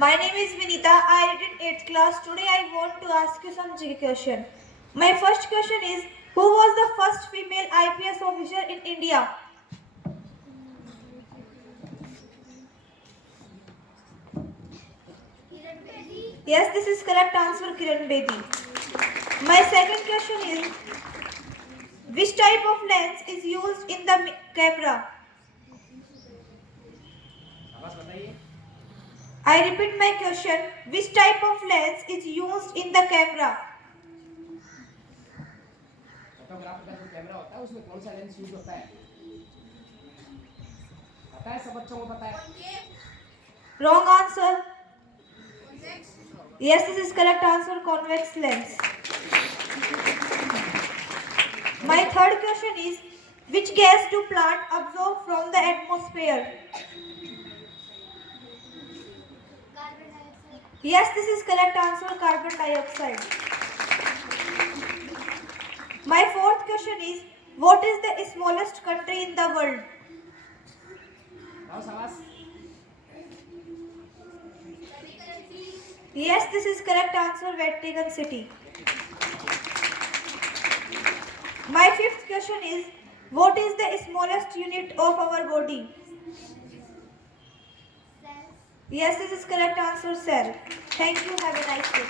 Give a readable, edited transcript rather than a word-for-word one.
My name is Vinita. I read in 8th class. Today I want to ask you some GK question. My first question is, who was the first female IPS officer in India? Yes, this is correct answer, Kiran Bedi. My second question is, which type of lens is used in the camera? I repeat my question. Which type of lens is used in the camera? Photograph का जो camera होता है उसमें कौन सा lens use होता है? पता है सब बच्चों को पता है? Wrong answer. Yes, this is correct answer, convex lens. My third question is, which gas do plants absorb from the atmosphere? Yes, this is correct answer, carbon dioxide. My fourth question is, what is the smallest country in the world? Yes, this is correct answer, Vatican City. My fifth question is, what is the smallest unit of our body? Yes, this is correct answer, cell. Thank you. Have a nice day.